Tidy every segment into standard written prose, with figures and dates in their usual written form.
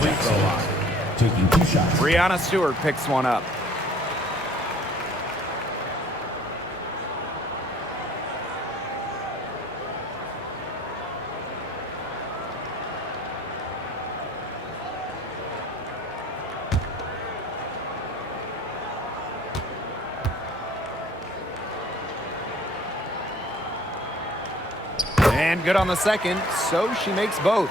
free throw line. Taking 2 shots. Breanna Stewart picks one up. And good on the second, so she makes both.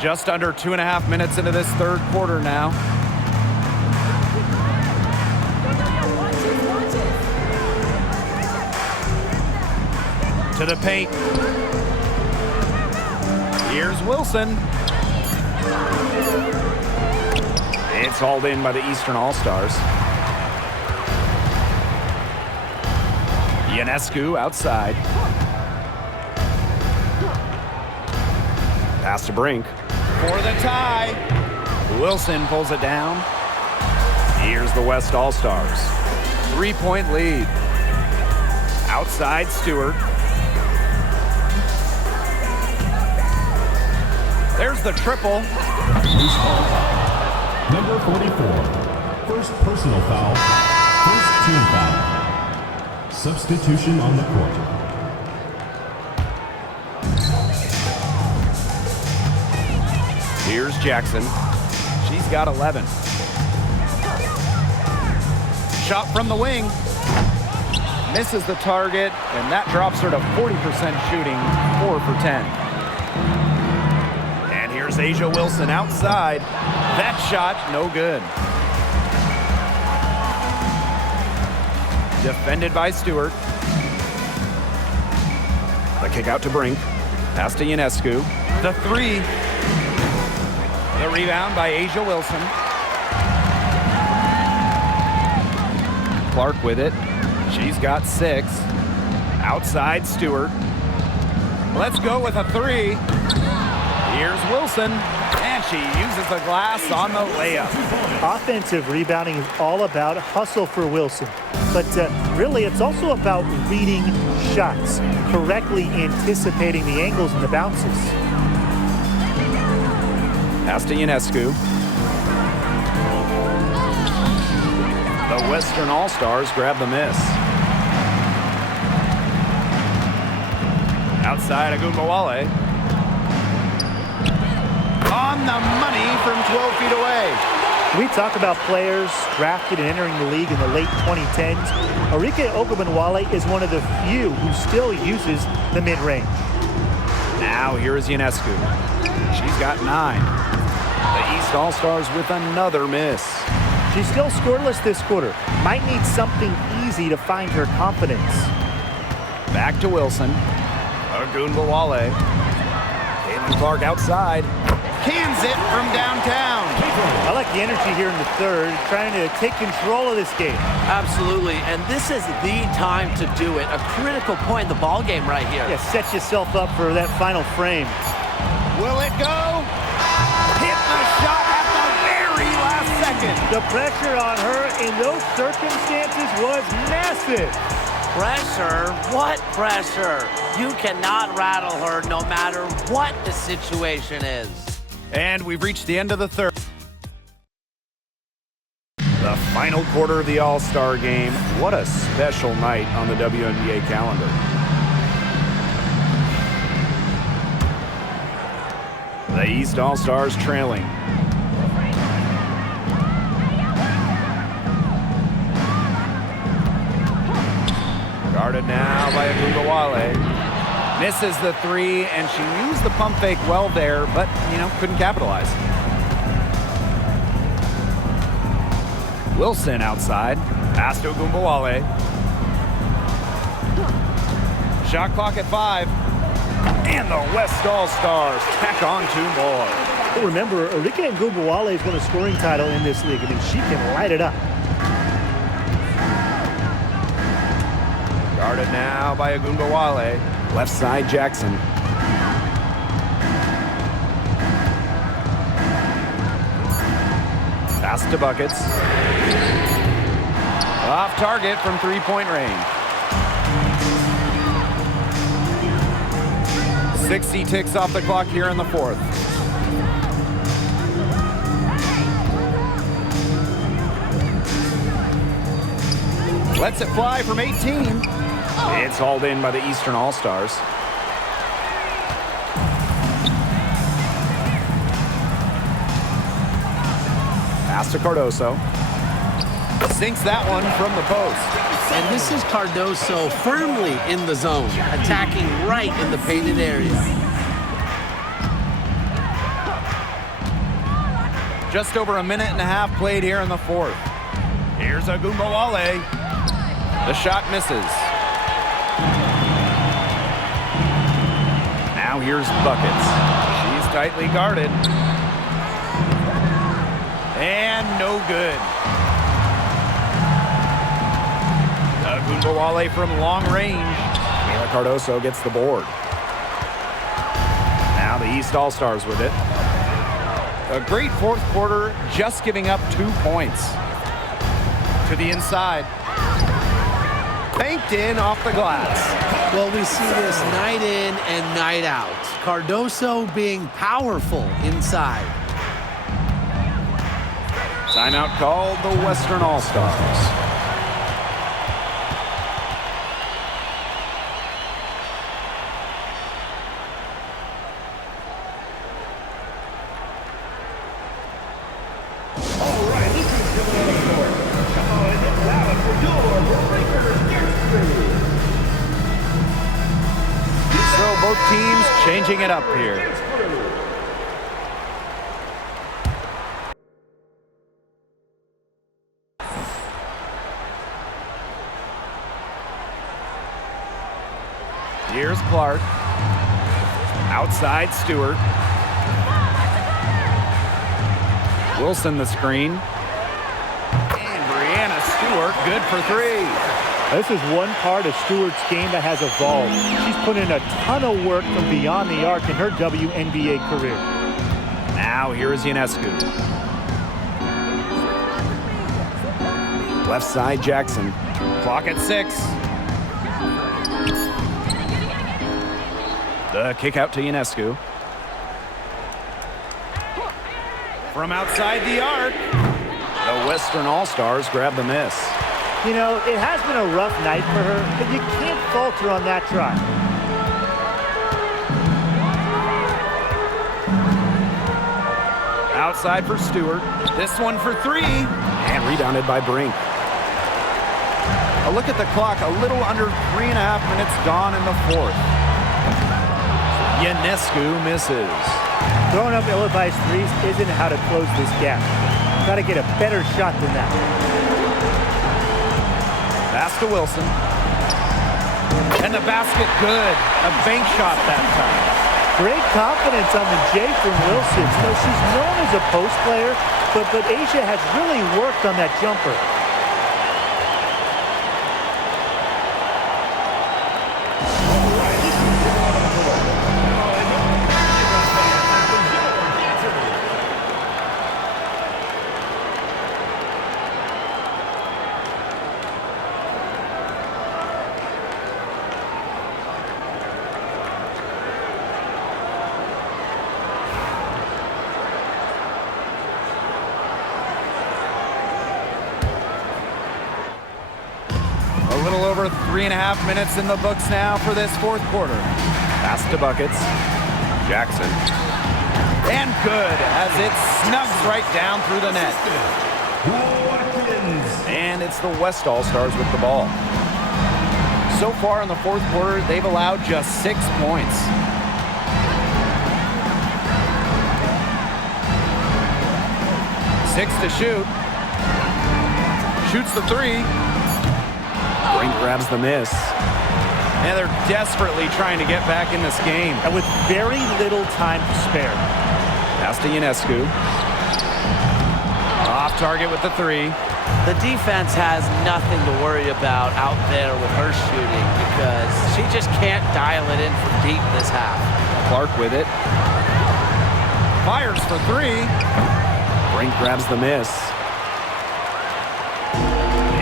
Just under 2.5 minutes into this third quarter now. To the paint. Here's Wilson. It's hauled in by the Eastern All-Stars. Ionescu outside. Pass to Brink for the tie. Wilson pulls it down. Here's the West All-Stars. 3-point lead. Outside Stewart. There's the triple. Loose ball foul. Number 44. First personal foul. First team foul. Substitution on the court. Here's Jackson. She's got 11. Shot from the wing. Misses the target, and that drops her to 40% shooting, 4 for 10. And here's Asia Wilson outside. That shot, no good. Defended by Stewart. The kick out to Brink. Pass to Ionescu. The three. The rebound by Asia Wilson. Clark with it. She's got 6. Outside Stewart. Let's go with a 3. Here's Wilson. And she uses the glass on the layup. Offensive rebounding is all about hustle for Wilson. But really, it's also about reading shots, correctly anticipating the angles and the bounces. Pass to Ionescu. The Western All-Stars grab the miss. Outside Agunbowale. On the money from 12 feet away. We talk about players drafted and entering the league in the late 2010s. Arike Ogunbowale is one of the few who still uses the mid-range. Now here is Ionescu. She's got 9. The East All-Stars with another miss. She's still scoreless this quarter. Might need something easy to find her confidence. Back to Wilson. Agunbowale. Caitlin Clark outside. Cans it from downtown. I like the energy here in the third, trying to take control of this game. Absolutely, and this is the time to do it. A critical point in the ball game right here. Yeah, set yourself up for that final frame. Will it go? Hit the shot at the very last second. The pressure on her in those circumstances was massive. Pressure? What pressure? You cannot rattle her no matter what the situation is. And we've reached the end of the third. The final quarter of the All-Star game. What a special night on the WNBA calendar. The East All-Stars trailing. Guarded now by Agunbowale. Misses the 3, and she used the pump fake well there, but, couldn't capitalize. Wilson outside. Pass to Agunbowale. Shot clock at 5. And the West All-Stars tack on 2 more. But remember, Arike Agunbowale has won a scoring title in this league. I mean, she can light it up. Guarded now by Agunbowale. Left side, Jackson. Pass to Buckets. Off target from 3-point range. 60 ticks off the clock here in the fourth. Lets it fly from 18. It's hauled in by the Eastern All-Stars. Pass to Cardoso. Sinks that one from the post. And this is Cardoso firmly in the zone, attacking right in the painted area. Just over a minute and a half played here in the fourth. Here's Agumbawale. The shot misses. Now here's Buckets. She's tightly guarded. And no good. Agumbawale from long range. Mila Cardoso gets the board. Now the East All-Stars with it. A great fourth quarter, just giving up 2 points. To the inside. Banked in off the glass. Well, we see this night in and night out. Cardoso being powerful inside. Timeout called the Western All-Stars. So both teams changing it up here. Here's Clark. Outside Stewart. Wilson the screen. And Brianna Stewart good for 3. This is one part of Stewart's game that has evolved. She's put in a ton of work from beyond the arc in her WNBA career. Now here is Ionescu. Left side Jackson. Clock at 6. The kick out to Ionescu. From outside the arc, the Western All-Stars grab the miss. You know, it has been a rough night for her, but you can't falter on that try. Outside for Stewart. This one for 3. And rebounded by Brink. A look at the clock. A little under 3.5 minutes gone in the fourth. Ionescu misses. Throwing up ill-advised threes isn't how to close this gap. Got to get a better shot than that. Pass to Wilson. And the basket good. A bank shot that time. Great confidence on the J from Wilson. You know, she's known as a post player, but Asia has really worked on that jumper. A little over 3.5 minutes in the books now for this fourth quarter. Pass to Buckets. Jackson. And good as it snugs right down through the net. And it's the West All-Stars with the ball. So far in the fourth quarter, they've allowed just 6 points. Six to shoot. Shoots the 3. Brink grabs the miss. And they're desperately trying to get back in this game. And with very little time to spare. Pass to Ionescu. Off target with the 3. The defense has nothing to worry about out there with her shooting because she just can't dial it in from deep this half. Clark with it. Fires for 3. Brink grabs the miss.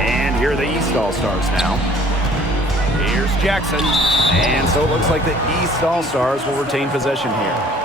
And here are the East All-Stars now. Here's Jackson. And so it looks like the East All-Stars will retain possession here.